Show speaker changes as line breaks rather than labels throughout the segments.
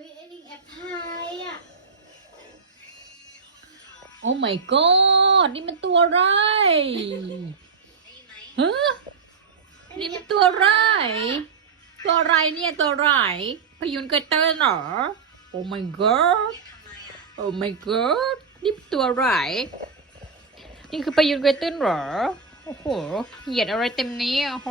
ฮ้ยไอ้ลิงแอบถ่ายอะ
โอ้ my god นี่มันตัวไรฮะนี่มันตัวไร ตัวไรเนี่ยตัวไรพยุนเกยเตอร์เหรอ โอ้ my god โอ้ my god นี่มตัวไร นี่คือพยุนเกยเตอร์เหรอ โอ้โห เหยียดอะไรเต็มนี้อ้โห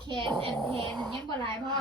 แขนแอน
แทนยังบ่หลายพ่อ